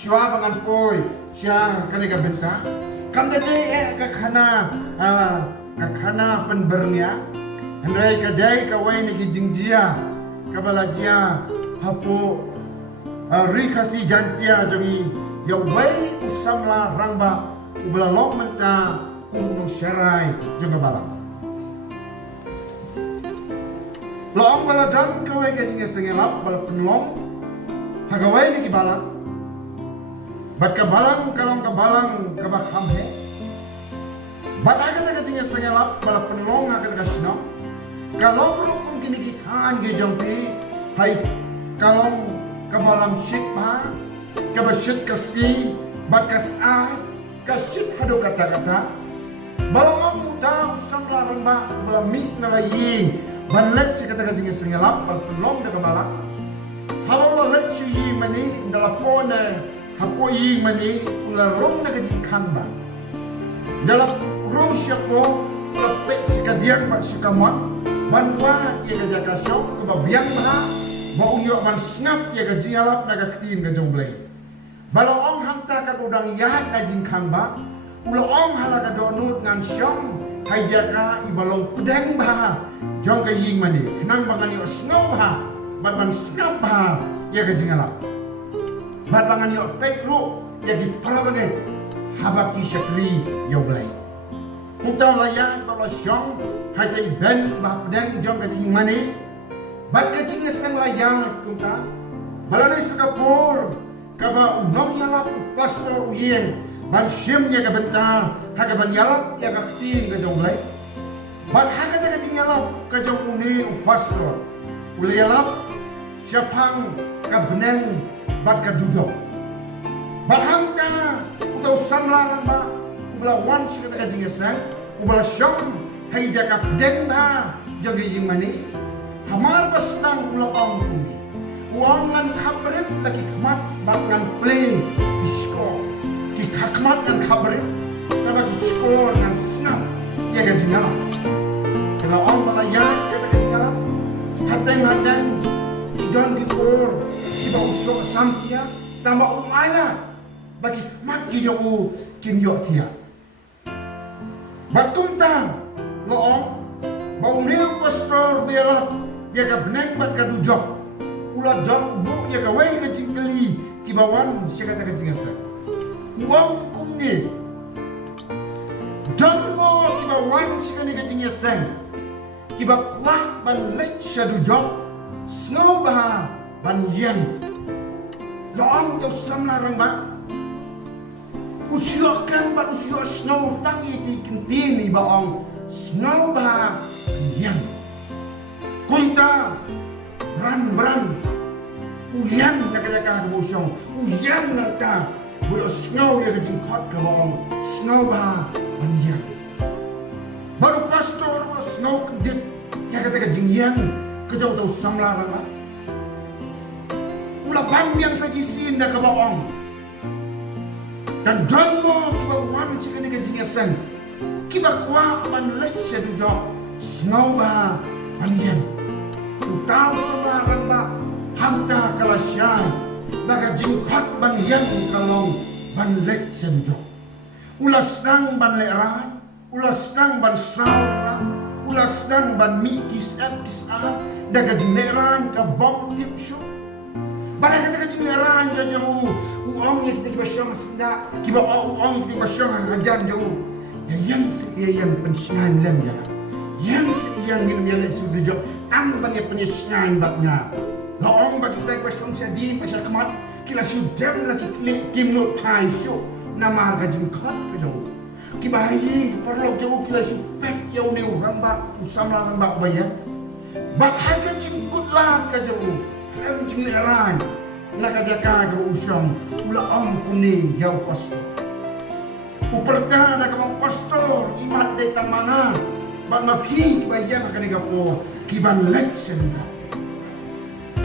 Shua bangan poi siang kani ka benta. Kam tadi ka khana penbernia. Andai kadai kawai ni jingjia kabalajia hapo rikasi jantia jadi yawai usamla rangba ubala lok menta umno syarai juga balang. Loong bala dam kawai gajinya sengelap bala penlong hagawai ni kibalang. Bat kabalang kalong kabalang kabak hamhe. Bat akan gajinya sengelap bala penlong akan kasino. Kalau perlu mungkin kita ge jompi hai kalong kabalam syikma kabasyit kasi bakas kasyit hado kata-kata balong muda samla ramba balami nalayi banlet kata jinga sengelap bal pelong de kabala halo let yi mani dala pone hapo yi mani ula rom na gajin kamba dala rom syapo lepek kadiak mak syikamat banwa ia kerja kasau kebabiang mana mau nyok man snap ia kerja alap naga ketin ke jomblay balau ong hanta ka udang yahat na jingkamba ulo ong hala ka donut ngan syong hai jaka ibalong pedeng bah jong ka ying mani kenang bangan yok snow bah bat man snap bah ia kerja alap bat bangan yok tek lu ia di prabagai habaki syakri yoblay Kita layan bawa syong hajai ben bah pedang jong kajing mani bat kajing sang layan kita balai Singapura kaba unong yalap pastor uyen ban syemnya ka bentar haga ban yalap ya ka ktin ka jong lai bat haga kajing yalap ka jong uni pastor uli yalap syapang ka beneng bat ka dudok bat hamka utau samlaran ba ubala wan sikata kajing sang ubala syong hai jaka pedeng ba jogi jing mani hamar pasang ulo ong kumi uangan kabret lagi kemat bakan play diskor di kakmat dan kabret tapi diskor dan senang ya gaji ngalah kalau ong melayat kata gaji ngalah hateng idan dikor di bawah usok sampia tambah umaila bagi mati joku kinjok tiap Batunta loong bau niu pastor bela ya ka beneng bat ka dujok ula jok bu ya ka wei ka jingkeli kibawan sia kata ka jingasa uang kumni dan mo kibawan sia ka jingasa kibakwa ban lek sia dujok snow bah ban yen loong to samna rang ba usiakan bat usia snow tangi di kentini baong snow bah yang kunta beran uyan nak jaga kebusyong uyan nak ta buat snow ya kejengkot ke baong snow bah yang baru pastor snow kedit ya kata kejengyan kejauh tahu samlaran lah ulah bang yang sajisin dah ke baong dan domo kiba wan cikani gajinya sen kiba kwa ban lek sedujok snow ba panjang utau sebarang ba hamta kalasyan naga jingkat ban yang kalong ban lek sedujok ulas nang ban leran ulas nang ban saura ulas nang ban mikis kisah daga jineran ka bom tip show barang kata jineran jauh uang yang kita basyang senda kiba uang kita basyang ajar jauh yang yang pensiunan lem ya yang gini yang sudah jauh tambah yang pensiunan baknya loong bagi kita basyang jadi pasal kemat kila sudah lagi kimnut pai show nama gajing kat jauh kiba hayi perlu jauh kila supek jauh ni rambak usam rambak bayar bak harga jingkut lah ke jauh lem jingleran nak jaga ke usang ula ong kuning yau pastor uperda nak mau pastor imat de tamanga bak mapi bayang akan gapo kiban lek senda